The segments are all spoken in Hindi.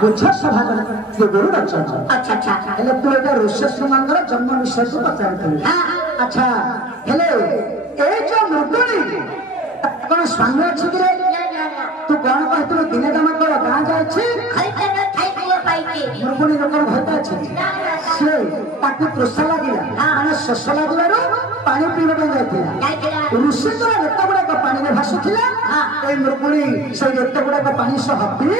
बुझ सभा ये गुरु रचन अच्छा अच्छा हेले तू एटा ऋषेश मंगल जन्म विषय को पचारथि अच्छा हेले ए जो मुकुणी कोन स्वामी अछि कि रे तू कोन कहतु दिने दम को गां जाय छी खैते न खाइ पियो पाइके मुकुणी लोकन भयता अछि से ताकू तृषा लागिला माने शोष लागिलारो पानी पीबा ପାଇଁ ଯାଇଥିଲା ऋषि तो एत गुडा को पानी में भासुथिला ए मुकुणी से एत गुडा को पानी सह पी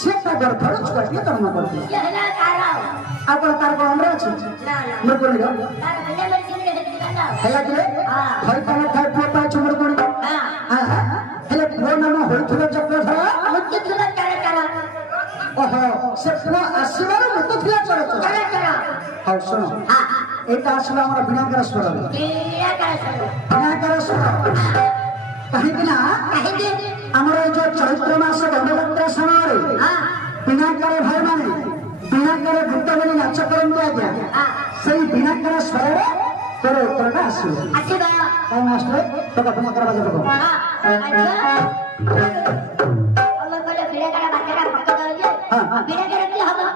से ता गर्भर छुआटी जन्म करती ये हला तारा आपण तार को हमरा अछि मुकुणी रो तार बिना मेडिसिन रे हेती काटा हेला कि खाइ खाना खाइ पुआ पाछ मुकुणी हां हेले पुआ नाम होइथिला चक्रधर होइथिला तारा ओहो से पुआ आसीबार मुकुथिला चरचर हाउ सुन हां एटा आसीबा हमरा बिनाकर स्वर बिनाकर स्वर कहीं बिना कहीं दे हमरा जो चैत्र मास गंगोत्रा समय बिनाकर भाई माने बिनाकर भूत बनी नाच करंती आज्ञा सही बिनाकर स्वर तोर उत्तरटा आसीबा काय मास्टर तो कपना करबा जको अच्छा अल्लाह कहले बिनाकर बातेरा पक्का दे हां बिनाकर की हबा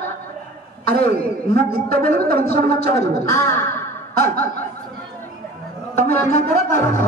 अरे मैं गीत बोलबे तुम सब नाच करबे हां तुम बिनाकर कर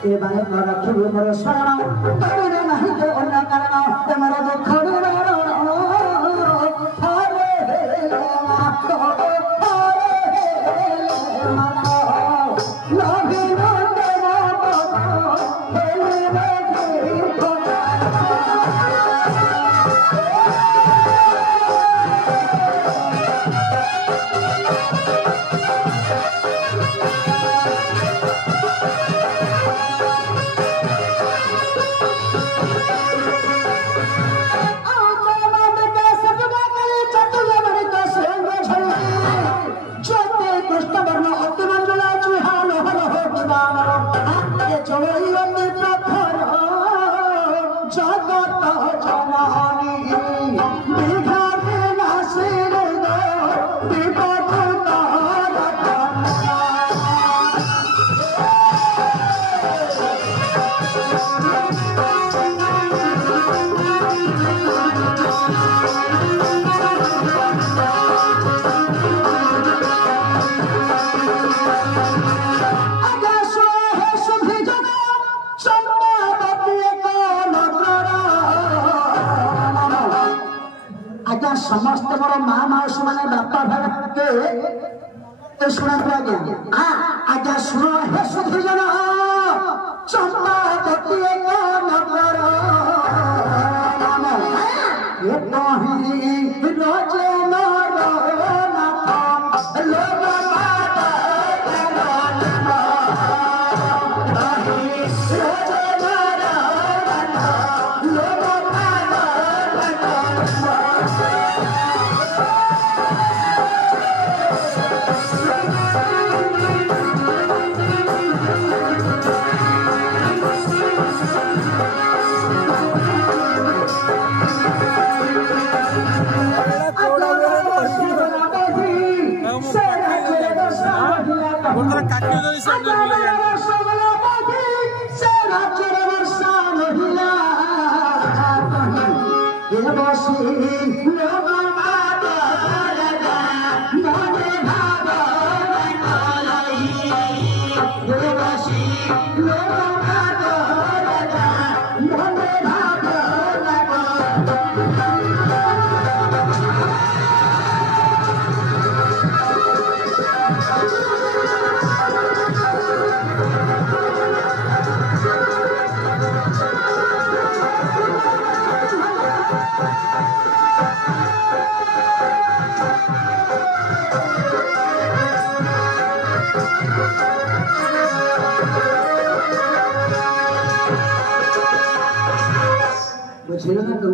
ए बारे मोर रखिबो मोर शरण तोरे नाही के अन्य कारण तमरा दुख समस्त मोर माँ माउसी माने बापा भाई के सुना आज्ञा आज्ञा सुनो हे सुधी जन चंपा पति नगर ये कहीं रोजे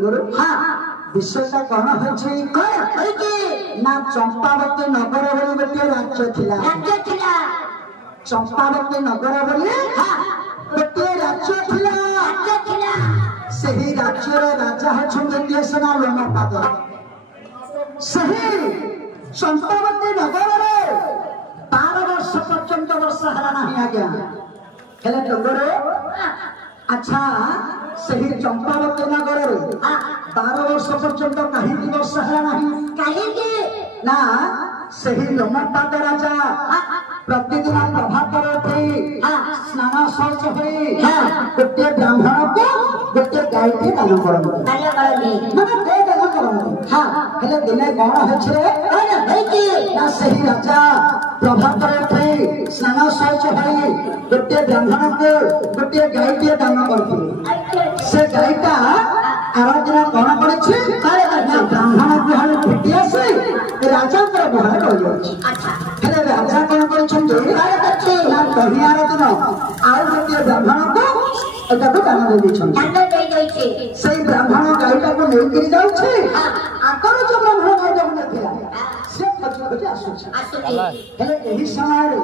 ଟୁଙ୍ଗୁରୁ ବିଷୟଟା କଣ ହେଉଛି ନା ଚମ୍ପାବତୀ ନଗର ବୋଲି ଗୋଟିଏ ରାଜ୍ୟ ଥିଲା। ଚମ୍ପାବତୀ ନଗର ବୋଲି ଗୋଟିଏ ରାଜ୍ୟ ଥିଲା। ସେହି ରାଜ୍ୟର ରାଜା ହେଉଛନ୍ତି କିଏ ସେନା ଲୋମପାଦ। ସେହି ଚମ୍ପାବତୀ ନଗରରେ 12 ବର୍ଷ ପର୍ଯ୍ୟନ୍ତ ବର୍ଷା ହେଲା ନାହିଁ ଆଜ୍ଞା। ହେଲେ ଟୁଙ୍ଗୁରୁ ଆଚ୍ଛା ସେହି ଚମ୍ପାବତୀ ନଗରରେ 12 ବର୍ଷ ପର୍ଯ୍ୟନ୍ତ କାହିଁକି ବର୍ଷା ହେଲା ନାହିଁ? କାହିଁକି ନା ସେହି ଲୋମପାଦ ରାଜା ପ୍ରତିଦିନ ପ୍ରଭାତରେ ଉଠି ସ୍ନାନ ଶୌଚ ହୋଇ ଗୋଟିଏ ବ୍ରାହ୍ମଣକୁ ଗୋଟିଏ ଗାଈଟେ ଦାନ କରନ୍ତି। ମାନେ ଗାଈ ଦାନ କରନ୍ତି। ହେଲେ ଦିନେ କଣ ହେଇଛି ନା ସେହି ରାଜା ପ୍ରଭାତରେ ଉଠି ସ୍ନାନ ଶୌଚ ହୋଇ ଗୋଟିଏ ବ୍ରାହ୍ମଣକୁ ଗୋଟିଏ ଗାଈଟିଏ ଦାନ କରିଥିଲେ। ସେ ଗାଈଟା ଆରାଧନା କଣ କରିଛି ନା ବ୍ରାହ୍ମଣ ଗୁହାଳ ଫୁଟି ଆସି ରାଜାଙ୍କର ଗୁହାଳ ରହିଯାଉଛି। ହେଲେ ରାଜା କଣ କରିଛନ୍ତି ନା ଦହିଆର ଦିନ ଆଉ ଗୋଟିଏ ବ୍ରାହ୍ମଣକୁ ଏଟାକୁ ଦାନ ଦେଇଦେଇଛନ୍ତି। ସେଇ ବ୍ରାହ୍ମଣ ଗାଈଟାକୁ ନେଇକିରି ଯାଉଛି। ଆଗରୁ ଯୋଉ ବ୍ରାହ୍ମଣ ଗାଈଟାକୁ ନେଇଥିଲା ସେ ଖୋଜି ଖୋଜି ଆସୁଛି। ହେଲେ ଏହି ସମୟରେ